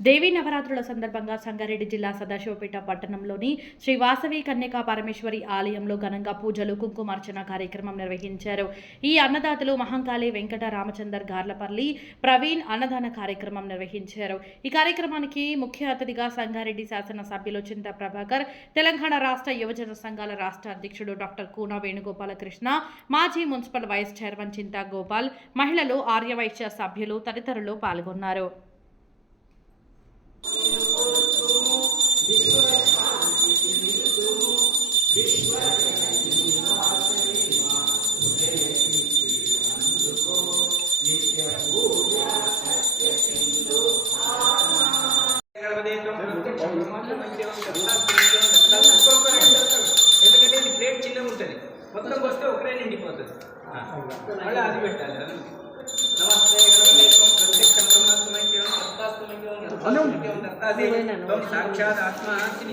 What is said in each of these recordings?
దేవీ నవరాత్రుల సందర్భంగా సంగారెడ్డి జిల్లా సదాశివపేట పట్టణంలోని శ్రీ వాసవి కన్యకా పరమేశ్వరి ఆలయంలో ఘనంగా పూజలు కుంకుమార్చన కార్యక్రమం నిర్వహించారు. ఈ అన్నదాతలు మహంకాళి వెంకట రామచందర్ గార్లపల్లి ప్రవీణ్ అన్నదాన కార్యక్రమం నిర్వహించారు. ఈ కార్యక్రమానికి ముఖ్య అతిథిగా సంగారెడ్డి శాసనసభ్యులు చింత ప్రభాకర్ తెలంగాణ రాష్ట్ర యువజన సంఘాల రాష్ట్ర అధ్యక్షుడు డాక్టర్ కూన వేణుగోపాలకృష్ణ మాజీ municipal vice chairman Chinta Gopal మహిళలు ఆర్యవైశ్య సభ్యులు తదితరులు పాల్గొన్నారు. ఎందుకంటే ఇది ప్లేట్ చిన్నగా ఉంటుంది. మొత్తం వస్తే ఒకరే నిండిపోతుంది. ఆ, మళ్ళీ అది పెట్టాలి. నమస్తే బ్రహ్మాస్మైక్యం సత్తాస్మైక్యం దత్తాస్మైక్యం దత్తాది త్వం సాక్షాత్ ఆత్మ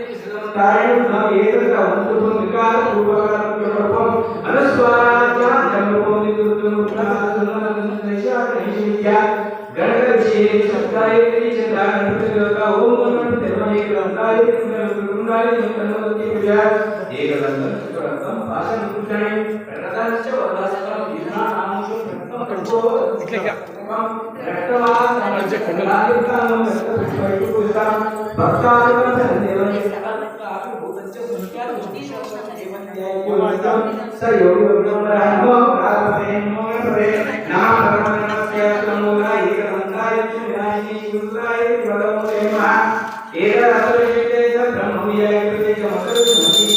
అరే నువ్వు అయిపో అమ్మా ఒక నాకు లేకున్నా సరే రెడీ వద్దు పో పిన్ని నేను పట్- ఇట్లనే పట్టుకొని నేను వస్తాను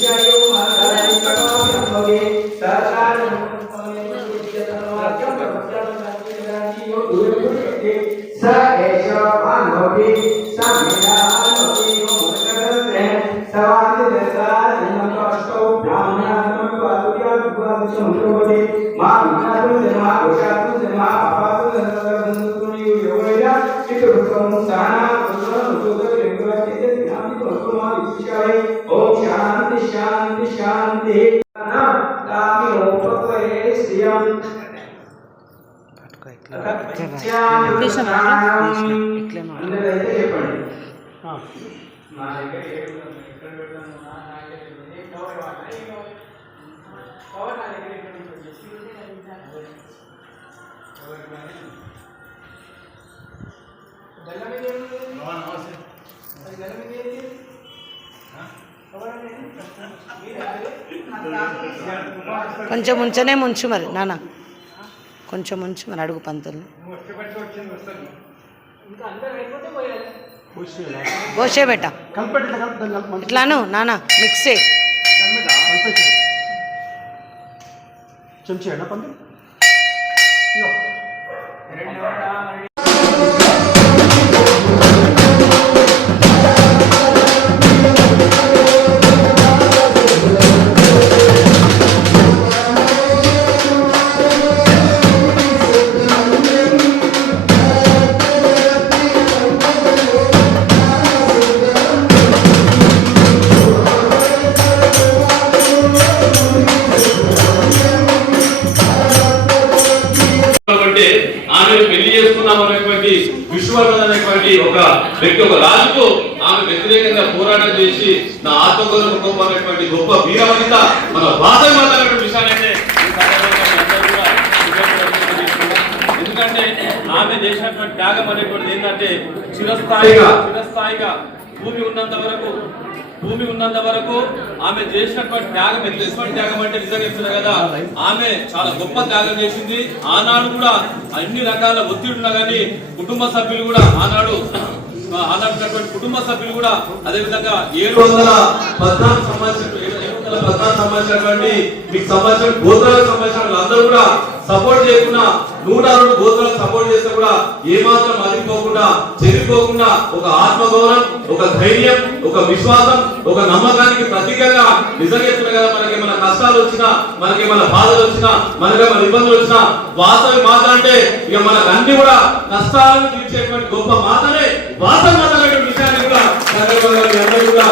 అట్లనే स ఉంచుకోండి మా విజ్ఞాతులు మా వృషాతులు మా అపాతులు ఎవరైనా మీకు రుక్రము సహనా శాంతి శాంతి శాంతి. చెప్పండి शांति शांति तामि ओपत्वये श्रियम् పట్టుకో ఇట్లా ఇట్లా రా. తీసిన ఇట్లే మాట అందరైతే చెప్పండి కొంచెం ఉంచనే ముంచు మరి నాన్న కొంచెం ఉంచు మరి అడుగు పంతులు పోసే బెట్ట ఇట్లాను నాన్న మిక్స్ चमचे है ना విశ్వవర్ధన్ అనేటువంటి ఒక వ్యక్తి ఒక రాజుకు ఆమె వ్యతిరేకంగా పోరాటం చేసి నా ఆత్మగౌరవ గొప్ప అనేటువంటి గొప్ప వీరవనిత మన భాష మాట్లాడే విషయాన్ని ఎందుకంటే ఆమె చేసినటువంటి త్యాగం అనేటువంటిది ఏంటంటే చిరస్థాయిగా చిరస్థాయిగా భూమి ఉన్నంత వరకు భూమి ఉన్నంత వరకు ఆమె చేసినటువంటి త్యాగం ఎంత ఎటువంటి త్యాగం అంటే నిజంగా చెప్తున్నా కదా. ఆమె చాలా గొప్ప త్యాగం చేసింది. ఆనాడు కూడా అన్ని రకాల ఒత్తిడి ఉన్నా కానీ కుటుంబ సభ్యులు కూడా ఆనాడు ఆనాడున్నటువంటి ఆనాడు కుటుంబ సభ్యులు కూడా అదే విధంగా ఏడు వందల పద్నాలుగు సంవత్సరం వందల పద్నాలుగు సంబంధించినటువంటి మీకు సంబంధించిన గోత్రాలకు సంబంధించిన అందరూ కూడా సపోర్ట్ చేయకుండా నూట రెండు గోత్రాలకు సపోర్ట్ చేస్తే కూడా ఏమాత్రం అదిపోకుండా చెరిపోకుండా ఒక ఆత్మగౌరవం ఒక ధైర్యం ఒక విశ్వాసం ఒక నమ్మకానికి ప్రతీకగా నిజంగా చెప్తున్నా కదా మనకి మన కష్టాలు వచ్చినా మనకి మన బాధలు వచ్చినా మనకి మన ఇబ్బందులు వచ్చినా వాసవి మాత అంటే ఇక మనకు అన్ని కూడా కష్టాలను తీర్చేటువంటి గొప్ప మాతనే వాసవి మాత విషయాన్ని కూడా కూడా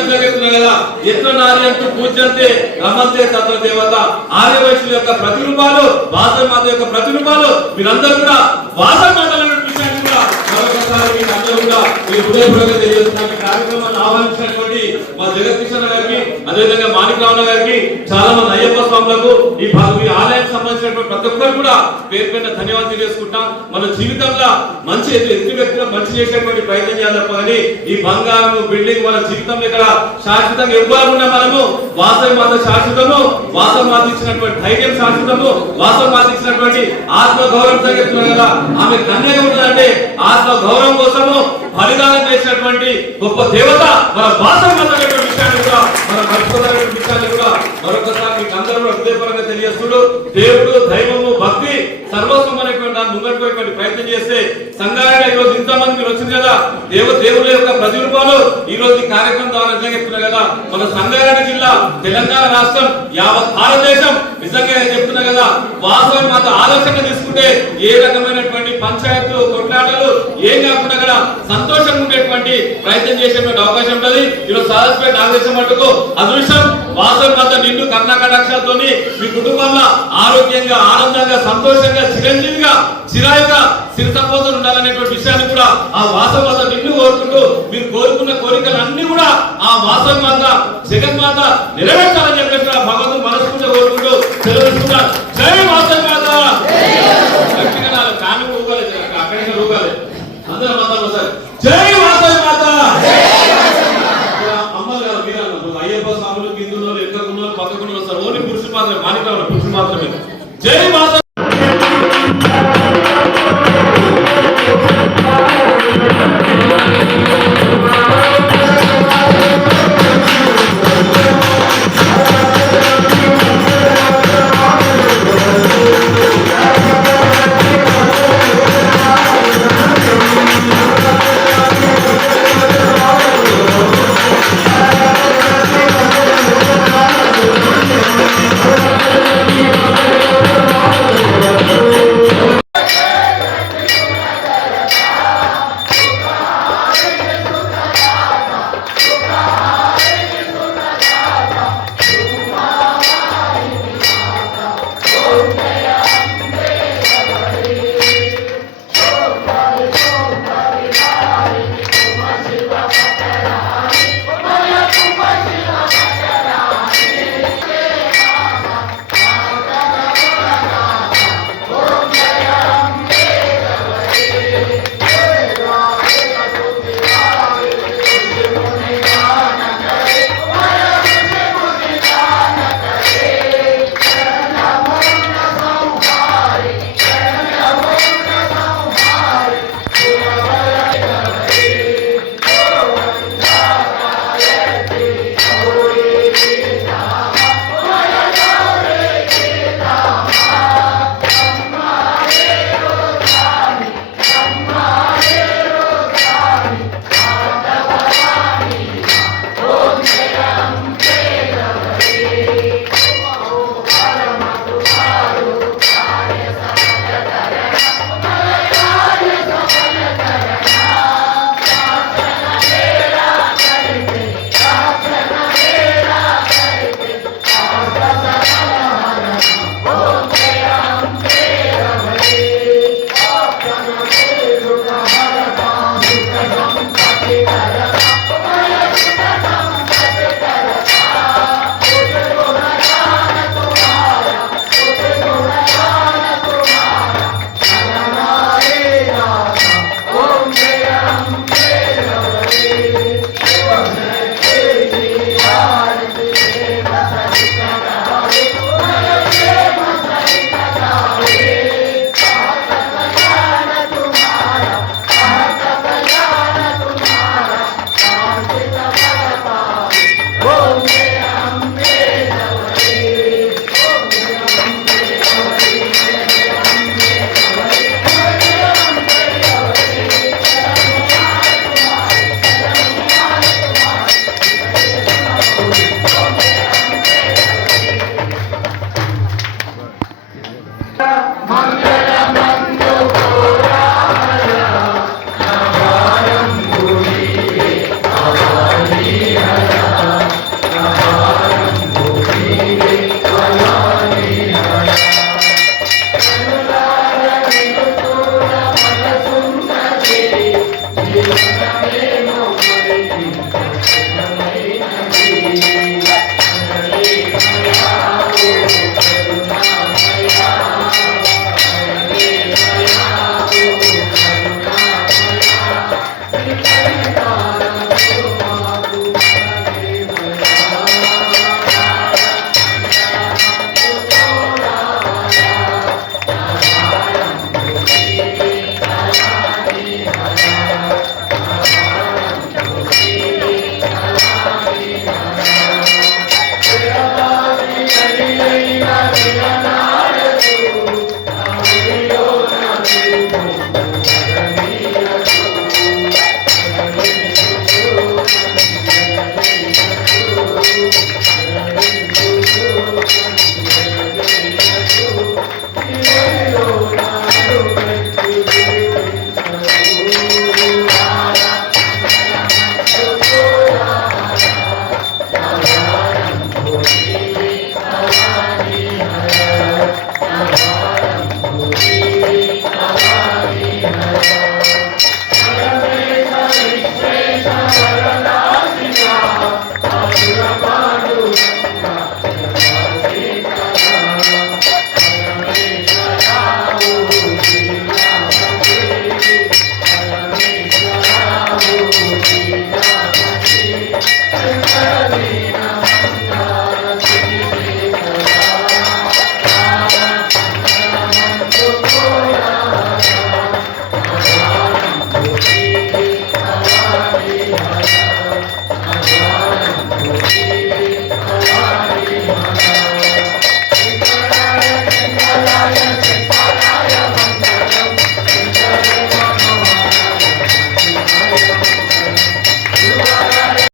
హృదయపూర్వకంగా తెలియజేస్తున్నా. ఎట్లా చెప్తున్నా రమంతే తత్వ దేవత ఆర్య యొక్క ప్రతిరూపాలు వాసవి మాత యొక్క ప్రతిరూపాలు మీరందరూ కూడా వాసవి మాత విషయాన్ని కూడా మరొకసారి అందరూ కూడా మీ హృదయపూర్వకంగా తెలియజేస్తున్నాం ఈ కార్యక్రమాన్ని ఆహ్వానించినటువంటి మా జగదీశ్వర గారికి అదేవిధంగా మాణిక్రావణ గారికి చాలా మంది అయ్యప్ప స్వాములకు ఈ ఈ ఆలయానికి సంబంధించినటువంటి ప్రతి ఒక్కరు కూడా పేరు పైన ధన్యవాదాలు తెలియజేసుకుంటాం. మన జీవితంలో మంచి ఎదుటి ఎదుటి వ్యక్తులకు మంచి చేసేటువంటి ప్రయత్నం చేయాలి తప్ప కానీ ఈ బంగారం బిల్డింగ్ మన జీవితంలో ఇక్కడ శాశ్వతంగా ఎవ్వరు మనము వాసవి మాత శాశ్వతము వాసవి మాత ఇచ్చినటువంటి ధైర్యం శాశ్వతము వాసవి మాత ఇచ్చినటువంటి ఆత్మ గౌరవం చెప్తున్నాం కదా. ఆమె కన్యగా ఉంటుందంటే ఆత్మ గౌరవం కోసము బలిదానం చేసినటువంటి గొప్ప దేవత మన వాసవి మాత విషయాన్ని కూడా మన మర్చిపోతున్నటువంటి విషయాన్ని కూడా మరొకసారి మీకు అందరూ హృదయపరంగా తెలియజేస్తుడు దేవుడు దైవము భక్తి సర్వస్వం అనేటువంటి దాన్ని ముంగట్టుపోయేటువంటి ప్రయత్నం చేస్తే సంఘాన్ని ఈ రోజు ఇంతమంది మీరు వచ్చింది కదా. దేవ దేవుళ్ళ యొక్క ప్రతిరూపాలు ఈ రోజు ఈ కార్యక్రమం ద్వారా నిజంగా కదా. మన సంగారెడ్డి జిల్లా తెలంగాణ రాష్ట్రం యావత్ భారతదేశం నిజంగా నేను చెప్తున్నా కదా. వాసవి మాత ఆదర్శంగా తీసుకుంటే ఏ రకమైనటువంటి పంచాయతీలు కొట్లాటలు ఏం కాకుండా కూడా సంతోషంగా ఉండేటువంటి ప్రయత్నం చేసేటువంటి అవకాశం ఉంటుంది. ఈరోజు సారస్పేట నాగదేశం మటుకు అదృష్టం. వాసవి మాత నిండు కర్ణాకటాక్షలతో మీ కుటుంబంలో ఆరోగ్యంగా ఆనందంగా సంతోషంగా చిరంజీవిగా చిరాయుగా సిరిసపోతలు ఉండాలనేటువంటి విషయాన్ని కూడా ఆ వాసవి మాత నిండు కోరుకుంటూ మీరు కోరుకున్న కోరికలు అన్ని కూడా ఆ వాసవి మాత జగన్మాత నెరవేర్చాలని చెప్పేసి భగవంతుడు మనస్ఫూర్తిగా కోరుకుంటూ తెలుసుకుంటారు జై వాసవి అందరం అందరం జై వాసవి మాత. అమ్మలు కాదు మీరు అన్నారు అయ్యప్ప స్వాములు కిందులో ఎక్కకున్నారు పక్కకున్నారు ఓన్లీ పురుషులు మాత్రమే మానికావాలి పురుషులు మాత్రమే Kandelen